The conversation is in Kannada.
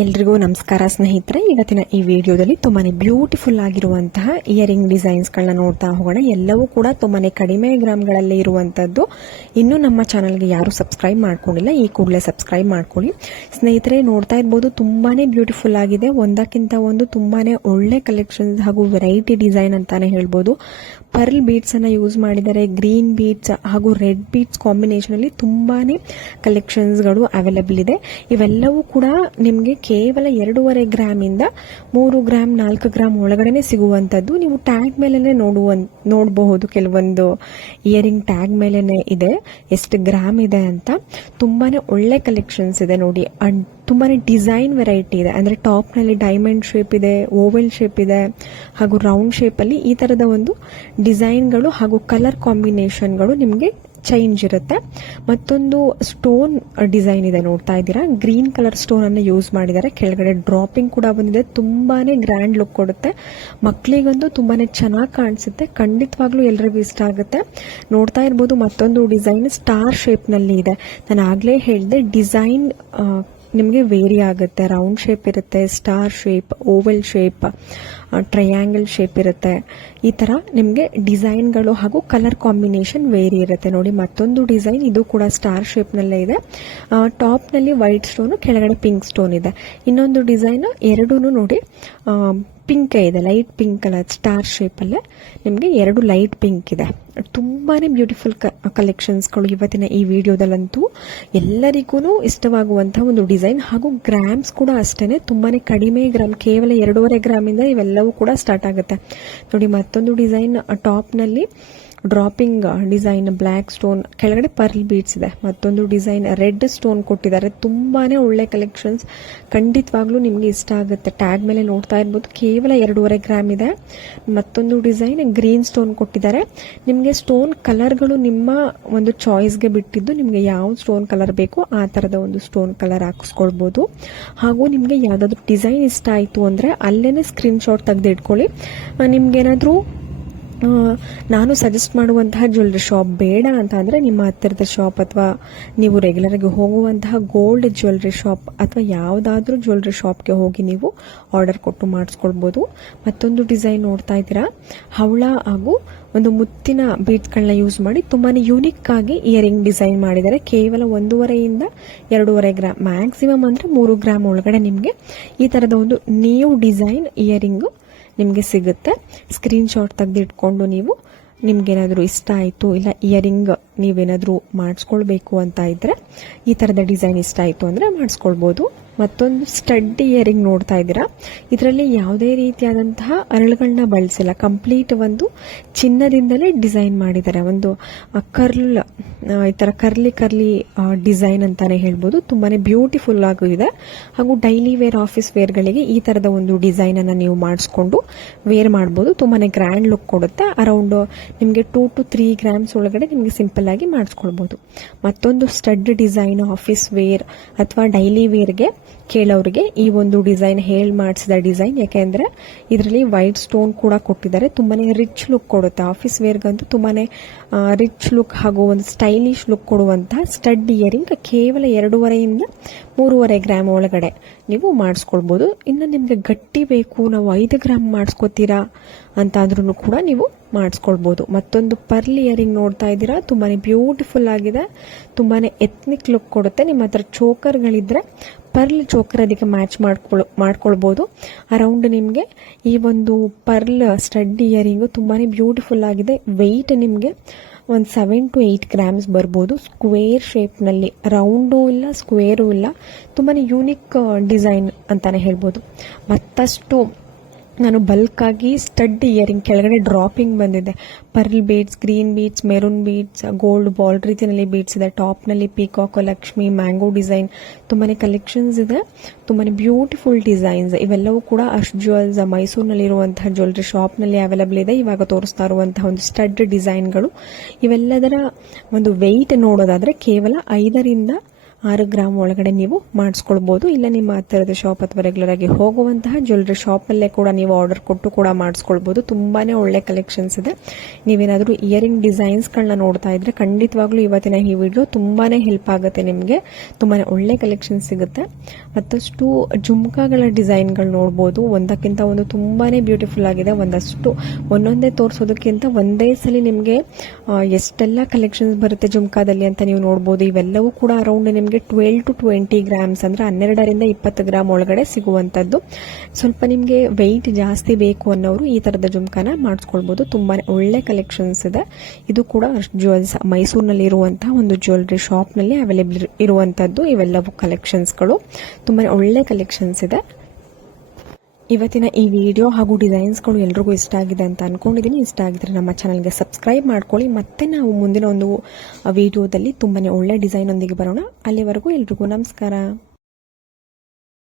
ಎಲ್ರಿಗೂ ನಮಸ್ಕಾರ ಸ್ನೇಹಿತರೆ. ಇವತ್ತಿನ ಈ ವಿಡಿಯೋದಲ್ಲಿ ತುಂಬಾನೇ ಬ್ಯೂಟಿಫುಲ್ ಆಗಿರುವಂತಹ ಇಯರಿಂಗ್ ಡಿಸೈನ್ಸ್ಗಳನ್ನ ನೋಡ್ತಾ ಹೋಗೋಣ. ಎಲ್ಲವೂ ಕೂಡ ತುಂಬಾನೇ ಕಡಿಮೆ ಗ್ರಾಮ್ಗಳಲ್ಲಿ ಇರುವಂತದ್ದು. ಇನ್ನೂ ನಮ್ಮ ಚಾನಲ್ಗೆ ಯಾರು ಸಬ್ಸ್ಕ್ರೈಬ್ ಮಾಡ್ಕೊಂಡಿಲ್ಲ, ಈ ಕೂಡಲೇ ಸಬ್ಸ್ಕ್ರೈಬ್ ಮಾಡ್ಕೊಳ್ಳಿ ಸ್ನೇಹಿತರೆ. ನೋಡ್ತಾ ಇರ್ಬೋದು, ತುಂಬಾನೇ ಬ್ಯೂಟಿಫುಲ್ ಆಗಿದೆ. ಒಂದಕ್ಕಿಂತ ಒಂದು ತುಂಬಾನೇ ಒಳ್ಳೆ ಕಲೆಕ್ಷನ್ಸ್ ಹಾಗೂ ವೆರೈಟಿ ಡಿಸೈನ್ ಅಂತಾನೆ ಹೇಳ್ಬೋದು. ಪರ್ಲ್ ಬೀಡ್ಸ್ ಅನ್ನ ಯೂಸ್ ಮಾಡಿದ್ದಾರೆ. ಗ್ರೀನ್ ಬೀಡ್ಸ್ ಹಾಗೂ ರೆಡ್ ಬೀಡ್ಸ್ ಕಾಂಬಿನೇಷನ್ ಅಲ್ಲಿ ತುಂಬಾನೇ ಕಲೆಕ್ಷನ್ಸ್ಗಳು ಅವೈಲೇಬಲ್ ಇದೆ. ಇವೆಲ್ಲವೂ ಕೂಡ ನಿಮಗೆ ಕೇವಲ 2.5 ಗ್ರಾಮ್ ಇಂದ 3 ಗ್ರಾಮ್ 4 ಗ್ರಾಮ್ ಒಳಗಡೆ ಸಿಗುವಂತದ್ದು. ನೀವು ಟ್ಯಾಗ್ ಮೇಲೆನೆ ನೋಡಬಹುದು, ಕೆಲವೊಂದು ಇಯರಿಂಗ್ ಟ್ಯಾಗ್ ಮೇಲೆನೆ ಇದೆ ಎಷ್ಟು ಗ್ರಾಮ್ ಇದೆ ಅಂತ. ತುಂಬಾನೇ ಒಳ್ಳೆ ಕಲೆಕ್ಷನ್ಸ್ ಇದೆ ನೋಡಿ. ತುಂಬಾನೇ ಡಿಸೈನ್ ವೆರೈಟಿ ಇದೆ. ಅಂದ್ರೆ ಟಾಪ್ ನಲ್ಲಿ ಡೈಮಂಡ್ ಶೇಪ್ ಇದೆ, ಓವೆಲ್ ಶೇಪ್ ಇದೆ ಹಾಗೂ ರೌಂಡ್ ಶೇಪ್ ಅಲ್ಲಿ ಈ ತರದ ಒಂದು ಡಿಸೈನ್ಗಳು ಹಾಗೂ ಕಲರ್ ಕಾಂಬಿನೇಷನ್ಗಳು ನಿಮಗೆ ಚೇಂಜ್ ಇರುತ್ತೆ. ಮತ್ತೊಂದು ಸ್ಟೋನ್ ಡಿಸೈನ್ ಇದೆ, ನೋಡ್ತಾ ಇದ್ದೀರಾ. ಗ್ರೀನ್ ಕಲರ್ ಸ್ಟೋನ್ ಅನ್ನು ಯೂಸ್ ಮಾಡಿದ್ದಾರೆ. ಕೆಳಗಡೆ ಡ್ರಾಪಿಂಗ್ ಕೂಡ ಬಂದಿದೆ. ತುಂಬಾನೇ ಗ್ರ್ಯಾಂಡ್ ಲುಕ್ ಕೊಡುತ್ತೆ. ಮಕ್ಕಳಿಗಂತೂ ತುಂಬಾನೇ ಚೆನ್ನಾಗಿ ಕಾಣಿಸುತ್ತೆ. ಖಂಡಿತವಾಗ್ಲೂ ಎಲ್ರಿಗೂ ಇಷ್ಟ ಆಗುತ್ತೆ. ನೋಡ್ತಾ ಇರ್ಬೋದು, ಮತ್ತೊಂದು ಡಿಸೈನ್ ಸ್ಟಾರ್ ಶೇಪ್ ನಲ್ಲಿ ಇದೆ. ನಾನು ಆಗ್ಲೇ ಹೇಳಿದೆ, ಡಿಸೈನ್ ನಿಮಗೆ ವೇರಿ ಆಗುತ್ತೆ. ರೌಂಡ್ ಶೇಪ್ ಇರುತ್ತೆ, star shape, vowel shape, triangle shape ಇರುತ್ತೆ. ಈ ತರ ನಿಮಗೆ ಡಿಸೈನ್ಗಳು ಹಾಗೂ ಕಲರ್ ಕಾಂಬಿನೇಷನ್ ವೇರಿ ಇರುತ್ತೆ ನೋಡಿ. ಮತ್ತೊಂದು ಡಿಸೈನ್, ಇದು ಕೂಡ ಸ್ಟಾರ್ ಶೇಪ್ ನಲ್ಲೇ ಇದೆ. ಟಾಪ್ ನಲ್ಲಿ ವೈಟ್ ಸ್ಟೋನ್, ಕೆಳಗಡೆ ಪಿಂಕ್ ಸ್ಟೋನ್ ಇದೆ. ಇನ್ನೊಂದು ಡಿಸೈನ್ ಎರಡೂ ನೋಡಿ ಪಿಂಕ್ ಇದೆ, light pink colour star shape ಅಲ್ಲೇ ನಿಮಗೆ 2 ಲೈಟ್ ಪಿಂಕ್ ಇದೆ. ತುಂಬಾನೇ ಬ್ಯೂಟಿಫುಲ್ ಕಲೆಕ್ಷನ್ಸ್ಗಳು ಇವತ್ತಿನ ಈ ವಿಡಿಯೋದಲ್ಲಂತೂ ಎಲ್ಲರಿಗೂ ಇಷ್ಟವಾಗುವಂತಹ ಒಂದು ಡಿಸೈನ್. ಹಾಗೂ ಗ್ರಾಮ್ಸ್ ಕೂಡ ಅಷ್ಟೇನೆ, ತುಂಬಾನೇ ಕಡಿಮೆ ಗ್ರಾಮ್, ಕೇವಲ 2.5 ಗ್ರಾಮ್ ಇಂದ ಇವೆಲ್ಲವೂ ಕೂಡ ಸ್ಟಾರ್ಟ್ ಆಗುತ್ತೆ ನೋಡಿ. ಮತ್ತೊಂದು ಡಿಸೈನ್ ಟಾಪ್ ನಲ್ಲಿ ಡ್ರಾಪಿಂಗ್ ಡಿಸೈನ್, ಬ್ಲ್ಯಾಕ್ ಸ್ಟೋನ್, ಕೆಳಗಡೆ ಪರ್ಲ್ ಬೀಡ್ಸ್ ಇದೆ. ಮತ್ತೊಂದು ಡಿಸೈನ್ ರೆಡ್ ಸ್ಟೋನ್ ಕೊಟ್ಟಿದ್ದಾರೆ. ತುಂಬಾನೇ ಒಳ್ಳೆ ಕಲೆಕ್ಷನ್ಸ್, ಖಂಡಿತವಾಗ್ಲೂ ನಿಮ್ಗೆ ಇಷ್ಟ ಆಗುತ್ತೆ. ಟ್ಯಾಗ್ ಮೇಲೆ ನೋಡ್ತಾ ಇರ್ಬೋದು, ಕೇವಲ 2.5 ಗ್ರಾಮ್ ಇದೆ. ಮತ್ತೊಂದು ಡಿಸೈನ್ ಗ್ರೀನ್ ಸ್ಟೋನ್ ಕೊಟ್ಟಿದ್ದಾರೆ. ನಿಮಗೆ ಸ್ಟೋನ್ ಕಲರ್ಗಳು ನಿಮ್ಮ ಒಂದು ಚಾಯ್ಸ್ಗೆ ಬಿಟ್ಟಿದ್ದು, ನಿಮಗೆ ಯಾವ ಸ್ಟೋನ್ ಕಲರ್ ಬೇಕು ಆ ತರದ ಒಂದು ಸ್ಟೋನ್ ಕಲರ್ ಹಾಕಿಸ್ಕೊಳ್ಬಹುದು. ಹಾಗೂ ನಿಮ್ಗೆ ಯಾವ್ದಾದ್ರು ಡಿಸೈನ್ ಇಷ್ಟ ಆಯ್ತು ಅಂದ್ರೆ ಅಲ್ಲೇನೆ ಸ್ಕ್ರೀನ್ ಶಾಟ್ ತೆಗೆದು ಇಟ್ಕೊಳ್ಳಿ. ನಿಮ್ಗೇನಾದ್ರೂ ನಾನು ಸಜೆಸ್ಟ್ ಮಾಡುವಂತಹ ಜ್ಯುವೆಲ್ಲರಿ ಶಾಪ್ ಬೇಡ ಅಂತ ಅಂದ್ರೆ ನಿಮ್ಮ ಹತ್ತಿರದ ಶಾಪ್ ಅಥವಾ ನೀವು ರೆಗ್ಯುಲರ್ ಆಗಿ ಹೋಗುವಂತಹ ಗೋಲ್ಡ್ ಜ್ಯುವೆಲ್ಲರಿ ಶಾಪ್ ಅಥವಾ ಯಾವುದಾದ್ರೂ ಜ್ಯುವೆಲ್ಲರಿ ಶಾಪ್ಗೆ ಹೋಗಿ ನೀವು ಆರ್ಡರ್ ಕೊಟ್ಟು ಮಾಡಿಸ್ಕೊಳ್ಬಹುದು. ಮತ್ತೊಂದು ಡಿಸೈನ್ ನೋಡ್ತಾ ಇದ್ದೀರಾ, ಹವಳ ಹಾಗೂ ಒಂದು ಮುತ್ತಿನ ಬೀಡ್ಸ್ಗಳನ್ನ ಯೂಸ್ ಮಾಡಿ ತುಂಬಾನೇ ಯೂನಿಕ್ ಆಗಿ ಇಯರಿಂಗ್ ಡಿಸೈನ್ ಮಾಡಿದ್ದಾರೆ. ಕೇವಲ 1.5 ಇಂದ 2.5 ಗ್ರಾಮ್, ಮ್ಯಾಕ್ಸಿಮಮ್ ಅಂದ್ರೆ 3 ಗ್ರಾಮ್ ಒಳಗಡೆ ನಿಮಗೆ ಈ ತರದ ಒಂದು ನ್ಯೂ ಡಿಸೈನ್ ಇಯರಿಂಗ್ ನಿಮಗೆ ಸಿಗುತ್ತೆ. ಸ್ಕ್ರೀನ್ ಶಾಟ್ ತೆಗೆದಿಟ್ಕೊಂಡು ನೀವು ನಿಮ್ಗೇನಾದ್ರೂ ಇಷ್ಟ ಆಯಿತು, ಇಲ್ಲ ಇಯರಿಂಗ್ ನೀವೇನಾದ್ರೂ ಮಾಡಿಸ್ಕೊಳ್ಬೇಕು ಅಂತ ಇದ್ರೆ, ಈ ತರದ ಡಿಸೈನ್ ಇಷ್ಟ ಆಯಿತು ಅಂದ್ರೆ ಮಾಡಿಸ್ಕೊಳ್ಬಹುದು. ಮತ್ತೊಂದು ಸ್ಟಡ್ ಇಯರಿಂಗ್ ನೋಡ್ತಾ ಇದ್ದೀರಾ. ಇದರಲ್ಲಿ ಯಾವುದೇ ರೀತಿಯಾದಂತಹ ಅರಳುಗಳನ್ನ ಬಳಸಿಲ್ಲ. ಕಂಪ್ಲೀಟ್ ಒಂದು ಚಿನ್ನದಿಂದಲೇ ಡಿಸೈನ್ ಮಾಡಿದ್ದಾರೆ. ಒಂದು ಕರ್ಲ್, ಈ ತರ ಕರ್ಲಿ ಡಿಸೈನ್ ಅಂತಾನೆ ಹೇಳ್ಬೋದು. ತುಂಬಾನೇ ಬ್ಯೂಟಿಫುಲ್ ಆಗಿದೆ. ಹಾಗೂ ಡೈಲಿ ವೇರ್, ಆಫೀಸ್ ವೇರ್ಗಳಿಗೆ ಈ ತರದ ಒಂದು ಡಿಸೈನ್ ಅನ್ನ ನೀವು ಮಾಡಿಸ್ಕೊಂಡು ವೇರ್ ಮಾಡಬಹುದು. ತುಂಬಾನೇ ಗ್ರ್ಯಾಂಡ್ ಲುಕ್ ಕೊಡುತ್ತೆ. ಅರೌಂಡ್ ನಿಮಗೆ 2 to 3 ಗ್ರಾಮ್ಸ್ ಒಳಗಡೆ ನಿಮಗೆ ಸಿಂಪಲ್ ಆಗಿ ಮಾಡಿಸ್ಕೊಳ್ಬಹುದು. ಮತ್ತೊಂದು ಸ್ಟಡ್ ಡಿಸೈನ್ ಆಫೀಸ್ ವೇರ್ ಅಥವಾ ಡೈಲಿ ವೇರ್ಗೆ ಕೇಳೋರಿಗೆ ಈ ಒಂದು ಡಿಸೈನ್ ಮಾಡಿಸಿದ ಡಿಸೈನ್. ಯಾಕೆಂದ್ರೆ ಇದರಲ್ಲಿ ವೈಟ್ ಸ್ಟೋನ್ ಕೂಡ ಕೊಟ್ಟಿದ್ದಾರೆ. ತುಂಬಾನೇ ರಿಚ್ ಲುಕ್ ಕೊಡುತ್ತೆ. ಆಫೀಸ್ ವೇರ್ಗಂತೂ ತುಂಬಾನೇ ರಿಚ್ ಲುಕ್ ಹಾಗೂ ಒಂದು ಸ್ಟೈಲಿಶ್ ಲುಕ್ ಕೊಡುವಂತಹ ಸ್ಟಡ್ ಇಯರಿಂಗ್ ಕೇವಲ 2.5 ಇಂದ 3.5 ಗ್ರಾಮ್ ಒಳಗಡೆ ನೀವು ಮಾಡಿಸ್ಕೊಳ್ಬಹುದು. ಇನ್ನು ನಿಮ್ಗೆ ಗಟ್ಟಿ ಬೇಕು, ನಾವು 5 ಗ್ರಾಮ್ ಮಾಡಿಸ್ಕೋತೀರಾ ಅಂತ ಅಂದ್ರೂ ಕೂಡ ನೀವು ಮಾಡಿಸ್ಕೊಳ್ಬಹುದು. ಮತ್ತೊಂದು ಪರ್ಲ್ ಇಯರಿಂಗ್ ನೋಡ್ತಾ ಇದ್ದೀರಾ. ತುಂಬಾನೇ ಬ್ಯೂಟಿಫುಲ್ ಆಗಿದೆ. ತುಂಬಾನೇ ಎತ್ನಿಕ್ ಲುಕ್ ಕೊಡುತ್ತೆ. ನಿಮ್ಮ ಹತ್ರ ಚೋಕರ್ಗಳಿದ್ರೆ ಪರ್ಲ್ ಚೋಕರ್ ಅದಕ್ಕೆ ಮ್ಯಾಚ್ ಮಾಡ್ಕೊಳ್ಬಹುದು. ಅರೌಂಡ್ ನಿಮಗೆ ಈ ಒಂದು ಪರ್ಲ್ ಸ್ಟಡ್ ಇಯರಿಂಗ್ ತುಂಬಾನೇ ಬ್ಯೂಟಿಫುಲ್ ಆಗಿದೆ. ವೆಯ್ಟ್ ನಿಮಗೆ ಒಂದು 7 to 8 ಗ್ರಾಮ್ಸ್ ಬರ್ಬೋದು. ಸ್ಕ್ವೇರ್ ಶೇಪ್ ನಲ್ಲಿ, ರೌಂಡು ಇಲ್ಲ ಸ್ಕ್ವೇರು ಇಲ್ಲ. ತುಂಬಾನೇ ಯೂನಿಕ್ ಡಿಸೈನ್ ಅಂತಾನೆ ಹೇಳ್ಬೋದು. ಮತ್ತಷ್ಟು ನಾನು ಬಲ್ಕ್ ಆಗಿ ಸ್ಟಡ್ ಇಯರಿಂಗ್, ಕೆಳಗಡೆ ಡ್ರಾಪಿಂಗ್ ಬಂದಿದೆ. Pearl beads, green beads, maroon beads, gold ball ರೀತಿಯಲ್ಲಿ ಬೀಡ್ಸ್ ಇದೆ. ಟಾಪ್ ನಲ್ಲಿ ಪೀಕಾಕ್, ಲಕ್ಷ್ಮಿ, ಮ್ಯಾಂಗೋ ಡಿಸೈನ್, ತುಂಬಾನೇ ಕಲೆಕ್ಷನ್ಸ್ ಇದೆ. ತುಂಬಾನೇ ಬ್ಯೂಟಿಫುಲ್ ಡಿಸೈನ್ಸ್. ಇವೆಲ್ಲವೂ ಕೂಡ ಅಶ್ ಜ್ಯುವೆಲ್ಸ್ ಮೈಸೂರಿನಲ್ಲಿ ಇರುವಂತಹ ಜ್ಯುವೆಲ್ಲರಿ ಶಾಪ್ ನಲ್ಲಿ ಅವೈಲೇಬಲ್ ಇದೆ. ಇವಾಗ ತೋರಿಸ್ತಾ ಇರುವಂತಹ ಒಂದು ಸ್ಟಡ್ ಡಿಸೈನ್ಗಳು. ಇವೆಲ್ಲದರ ಒಂದು ವೆಯ್ಟ್ ನೋಡೋದಾದ್ರೆ ಕೇವಲ 5 ರಿಂದ 6 ಗ್ರಾಮ್ ಒಳಗಡೆ ನೀವು ಮಾಡಿಸ್ಕೊಳ್ಬೋದು. ಇಲ್ಲ ನಿಮ್ಮ ಹತ್ತಿರದ ಶಾಪ್ ಅಥವಾ ರೆಗ್ಯುಲರ್ ಆಗಿ ಹೋಗುವಂತಹ ಜ್ಯುವೆಲ್ಲರಿ ಶಾಪಲ್ಲೇ ಕೂಡ ನೀವು ಆರ್ಡರ್ ಕೊಟ್ಟು ಕೂಡ ಮಾಡಿಸ್ಕೊಳ್ಬೋದು. ತುಂಬಾನೇ ಒಳ್ಳೆ ಕಲೆಕ್ಷನ್ಸ್ ಇದೆ. ನೀವೇನಾದರೂ ಇಯರಿಂಗ್ ಡಿಸೈನ್ಸ್ಗಳನ್ನ ನೋಡ್ತಾ ಇದ್ರೆ ಖಂಡಿತವಾಗ್ಲೂ ಇವತ್ತಿನ ಈ ವಿಡಿಯೋ ತುಂಬಾನೇ ಹೆಲ್ಪ್ ಆಗುತ್ತೆ. ನಿಮಗೆ ತುಂಬಾನೇ ಒಳ್ಳೆ ಕಲೆಕ್ಷನ್ ಸಿಗುತ್ತೆ. ಮತ್ತಷ್ಟು ಜುಮ್ಕಾಗಳ ಡಿಸೈನ್ಗಳು ನೋಡ್ಬೋದು. ಒಂದಕ್ಕಿಂತ ಒಂದು ತುಂಬಾನೇ ಬ್ಯೂಟಿಫುಲ್ ಆಗಿದೆ. ಒಂದೊಂದೇ ತೋರಿಸೋದಕ್ಕಿಂತ ಒಂದೇ ಸಲ ನಿಮಗೆ ಎಷ್ಟೆಲ್ಲ ಕಲೆಕ್ಷನ್ಸ್ ಬರುತ್ತೆ ಜುಮ್ಕಾದಲ್ಲಿ ಅಂತ ನೀವು ನೋಡ್ಬೋದು. ಇವೆಲ್ಲವೂ ಕೂಡ ಅರೌಂಡ್ ನಿಮಗೆ 12 to 20 ಗ್ರಾಮ್ಸ್ ಅಂದ್ರೆ 12 ರಿಂದ 20 ಗ್ರಾಮ್ ಒಳಗಡೆ ಸಿಗುವಂತದ್ದು. ಸ್ವಲ್ಪ ನಿಮಗೆ ವೆಯ್ಟ್ ಜಾಸ್ತಿ ಬೇಕು ಅನ್ನೋರು ಈ ತರದ ಜುಮ್ಕಾನ ಮಾಡಿಸ್ಕೊಳ್ಬಹುದು. ತುಂಬಾನೇ ಒಳ್ಳೆ ಕಲೆಕ್ಷನ್ಸ್ ಇದೆ. ಇದು ಕೂಡ ಜ್ಯುವೆಲ್ಸ್ ಮೈಸೂರಿನಲ್ಲಿ ಇರುವಂತಹ ಒಂದು ಜ್ಯುವೆಲ್ಲರಿ ಶಾಪ್ ನಲ್ಲಿ ಅವೈಲೇಬಲ್ ಇರುವಂತದ್ದು. ಇವೆಲ್ಲವೂ ಕಲೆಕ್ಷನ್ಸ್ಗಳು ತುಂಬಾನೇ ಒಳ್ಳೆ ಕಲೆಕ್ಷನ್ಸ್ ಇದೆ. ಇವತ್ತಿನ ಈ ವಿಡಿಯೋ ಹಾಗೂ ಡಿಸೈನ್ಸ್ಗಳು ಎಲ್ರಿಗೂ ಇಷ್ಟ ಆಗಿದೆ ಅಂತ ಅನ್ಕೊಂಡಿದ್ದೀನಿ. ಇಷ್ಟ ಆಗಿದ್ರೆ ನಮ್ಮ ಚಾನಲ್ಗೆ ಸಬ್ಸ್ಕ್ರೈಬ್ ಮಾಡ್ಕೊಳ್ಳಿ. ಮತ್ತೆ ನಾವು ಮುಂದಿನ ಒಂದು ವಿಡಿಯೋದಲ್ಲಿ ತುಂಬಾನೇ ಒಳ್ಳೆ ಡಿಸೈನ್ ಒಂದಿಗೆ ಬರೋಣ. ಅಲ್ಲಿವರೆಗೂ ಎಲ್ರಿಗೂ ನಮಸ್ಕಾರ.